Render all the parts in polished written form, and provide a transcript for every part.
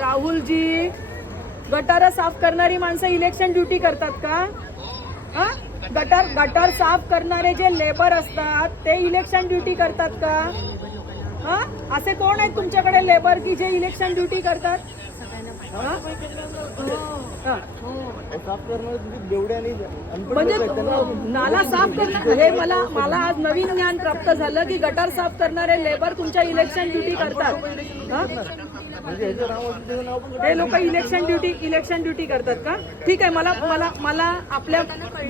राहुलजी, गटार साफ करणारी माणसं इलेक्शन ड्युटी करतात का? हा? गटार साफ करणारे जे लेबर असतात ते इलेक्शन ड्युटी करतात का? हा? असे कोण आहेत तुमच्याकडे लेबर की जे इलेक्शन ड्युटी करतात? हा? म्हणजे नाला साफ करणार हे मला आज नवीन ज्ञान प्राप्त झालं की गटार साफ करणारे लेबर तुमच्या इलेक्शन ड्युटी करतात. हे लोक इलेक्शन ड्युटी करतात का? ठीक आहे.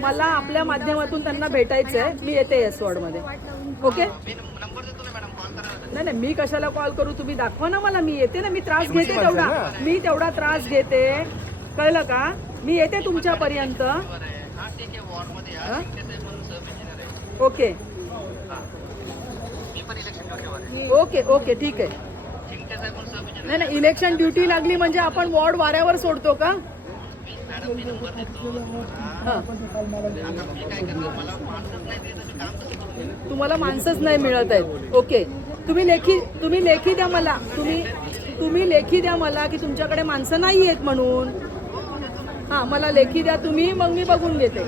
मला आपल्या माध्यमातून त्यांना भेटायचं आहे. मी येते एस वॉर्ड मध्ये. ओके. नाही मी कशाला कॉल करू? तुम्ही दाखवा ना मला. मी येते ना. मी त्रास घेते तेवढा त्रास घेते. कळलं का? मी येते तुमच्यापर्यंत. ओके ओके ओके ठीक आहे. नाही इलेक्शन ड्युटी लागली म्हणजे आपण वॉर्ड वाऱ्यावर सोडतो का? तुम्हाला माणसंच नाही मिळत आहेत. ओके. तुम्ही लेखी द्या मला. तुम्ही लेखी द्या मला की तुमच्याकडे माणसं नाही आहेत म्हणून. हां मला लेखी द्या तुम्ही. मग मी बघून घेते.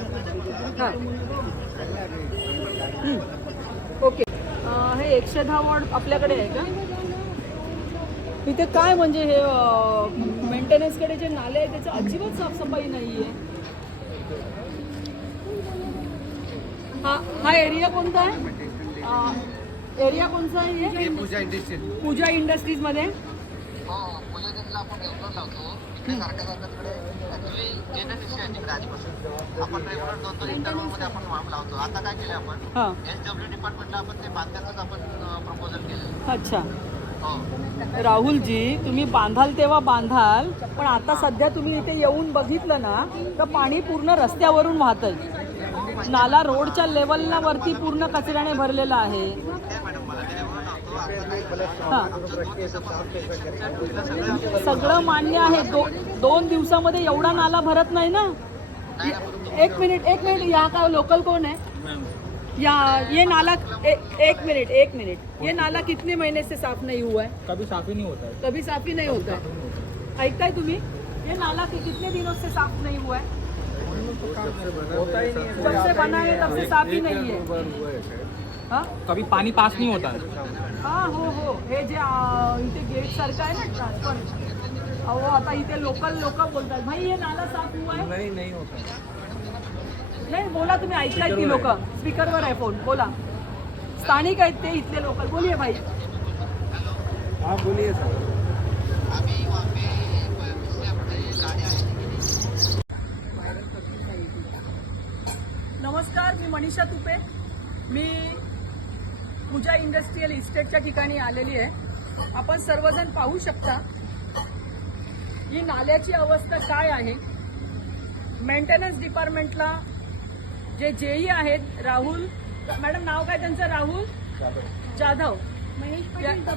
हां ओके. हे 110 वॉर्ड आपल्याकडे आहे का? इथे काय म्हणजे हे मेंटेनन्सकडे जे नाले आहे त्याचं अजिबात साफसफाई नाही आहे. हा एरिया कोणता आहे? एरिया कोणता आहे? पूजा इंडस्ट्रीज मध्ये. आपण रेग्युलर 2-2 इंटरव्हल मध्ये आपण वाम लावतो. आता काय केलं आपण एसडब्ल्यू डिपार्टमेंटला आपण ते बांधकामाचं आपण प्रपोजल केलं. अच्छा. राहुलजी, तुम्ही बांधाल तेव्हा बांधाल, पण आता सध्या तुम्ही इथे येऊन बघितलं ना तर पाणी पूर्ण रस्त्यावरून वाहतंय. नाला रोडच्या लेवलला वरती पूर्ण कचऱ्याने भरलेला आहे. सगळं मान्य आहे. 2 दिवसामध्ये एवढा नाला भरत नाही ना. एक मिनिट यहाँ का लोकल कौन है? ये नाला एक मिनट ये नाला कितने महीने से साफ नहीं हुआ है? कभी साफ ही नहीं होता है. ऐकताय तुम्ही? ये नाला कितने दिनों से साफ नहीं हुआ है? जब से बना है तब से साफ ही नहीं है. हाँ? कभी पानी पास नहीं होता है. हाँ हो हे जे इथे गेट सारखं आहे ना ट्रान्सफर. अहो आता इथे लोकल लोक बोलतात भाई ये नाला साफ हुआ है. नहीं होता. नाही बोला तुम्ही. ऐकताय ती लोक. स्पीकरवर आहे फोन. बोला. स्थानिक आहेत ते इथले लोकल. बोलिए भाई. हाँ बोलिए सर. नमस्कार. मी मनीषा तुपे. मी पूजा इंडस्ट्रियल इस्टेटच्या ठिकाणी आलेली आहे. आपण सर्वजण पाहू शकता ही नाल्याची अवस्था काय आहे. मेंटेनन्स डिपार्टमेंटला जे जेई आहेत राहुल मॅडम, नाव काय त्यांचं? राहुल जाधव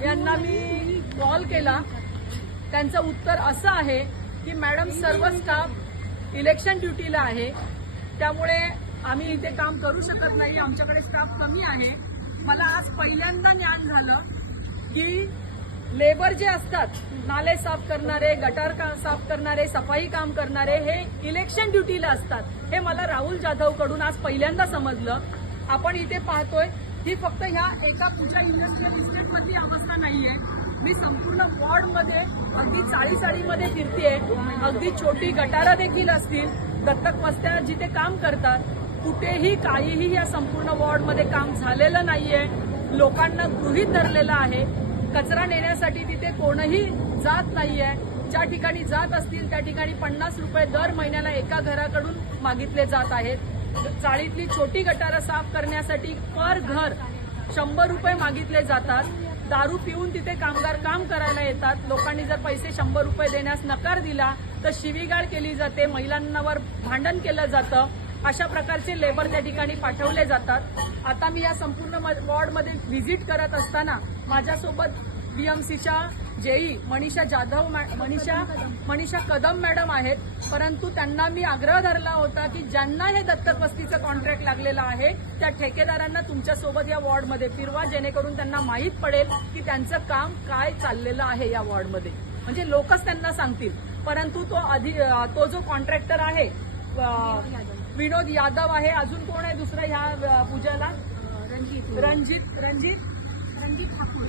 यांना मी कॉल केला. त्यांचं उत्तर असं आहे की मॅडम सर्व स्टाफ इलेक्शन ड्युटीला आहे, त्यामुळे आम्ही इथे काम करू शकत नाही. आमच्याकडे स्टाफ कमी आहे. मला आज पहिल्यांदा ज्ञान झालं की लेबर जे असतात, नाले साफ करणारे, गटार साफ करणारे, सफाई काम करणारे, हे इलेक्शन ड्युटीला असतात. हे मला राहुल जाधव कडून आज पहिल्यांदा समजलं. आपण इथे पाहतोय ही फक्त ह्या एका पूजा इंडस्ट्रियल इस्टेट मधली अवस्था नाहीये. मी संपूर्ण वॉर्डमध्ये अगदी चाळीमध्ये फिरतेय. अगदी छोटी गटारं देखील असतील, दत्तक वस्त्या जिथे काम करतात, कुठेही काहीही या संपूर्ण वॉर्डमध्ये काम झालेलं नाहीये. लोकांना गृहीत धरलेलं आहे. कचरा नेण्यासाठी तिथे कोणही जात नाहीये. ज्या ठिकाणी जात असतील त्या ठिकाणी 50 रुपये दर महिन्याला एका घराकडून मागितले जात आहेत. चाळीतली छोटी गटारं साफ करण्यासाठी पर घर 100 रुपये मागितले जातात. दारू पिऊन तिथे कामगार काम करायला येतात. लोकांनी जर पैसे 100 रुपये देण्यास नकार दिला तर शिवीगाळ केली जाते, महिलांवर भांडण केलं जातं. अशा प्रकारचे लेबर त्या ठिकाणी पाठवले जातात. आता मी या संपूर्ण वॉर्डमध्ये व्हिजिट करत असताना माझ्यासोबत बीएमसीच्या जेई मनीषा कदम मॅडम आहेत. परंतु त्यांना मी आग्रह धरला होता की ज्यांना हे दत्तक वस्तीचं कॉन्ट्रॅक्ट लागलेलं आहे त्या ठेकेदारांना तुमच्यासोबत या वॉर्डमध्ये फिरवा, जेणेकरून त्यांना माहीत पडेल की त्यांचं काम काय चाललेलं आहे या वॉर्डमध्ये. म्हणजे लोकच त्यांना सांगतील. परंतु तो जो कॉन्ट्रॅक्टर आहे विनोद यादव आहे, अजून कोण आहे दुसरं ह्या पूजाला?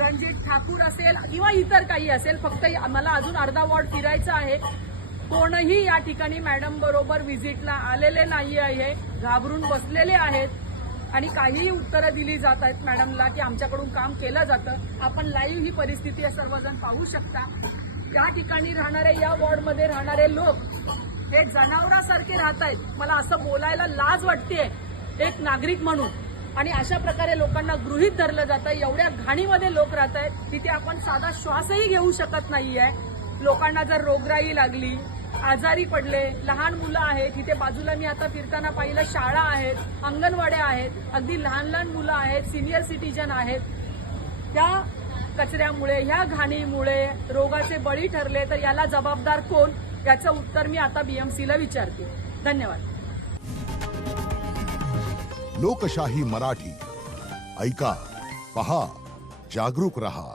रणजित ठाकूर असेल किंवा इतर काही असेल. फक्त मला अजून अर्धा वॉर्ड फिरायचं आहे. कोणही या ठिकाणी मॅडम बरोबर व्हिजिटला आलेले नाही आहे, घाबरून बसलेले आहेत आणि काहीही उत्तरं दिली जात आहेत मॅडमला की आमच्याकडून काम केलं जातं. आपण लाईव्ह ही परिस्थिती सर्वजण पाहू शकता. या ठिकाणी राहणारे, या वॉर्डमध्ये राहणारे लोक हे जनावरांसारखे राहत आहेत. मला असं बोलायला लाज वाटतेय एक नागरिक म्हणून. आणि अशा प्रकारे लोकांना गृहीत धरलं जातं. एवढ्या घाणीमध्ये लोक राहत आहेत, तिथे आपण साधा श्वासही घेऊ शकत नाहीये. लोकांना जर रोगराई लागली, आजारी पडले, लहान मुलं आहेत, तिथे बाजूला मी आता फिरताना पाहिलं शाळा आहेत, अंगणवाड्या आहेत, अगदी लहान लहान मुलं आहेत, सिनियर सिटीजन आहेत. त्या कचऱ्यामुळे, ह्या घाणीमुळे रोगाचे बळी ठरले तर याला जबाबदार कोण, याचं उत्तर मी आता बीएमसीला विचारते. धन्यवाद. लोकशाही मराठी ऐका, पहा, जागरूक रहा.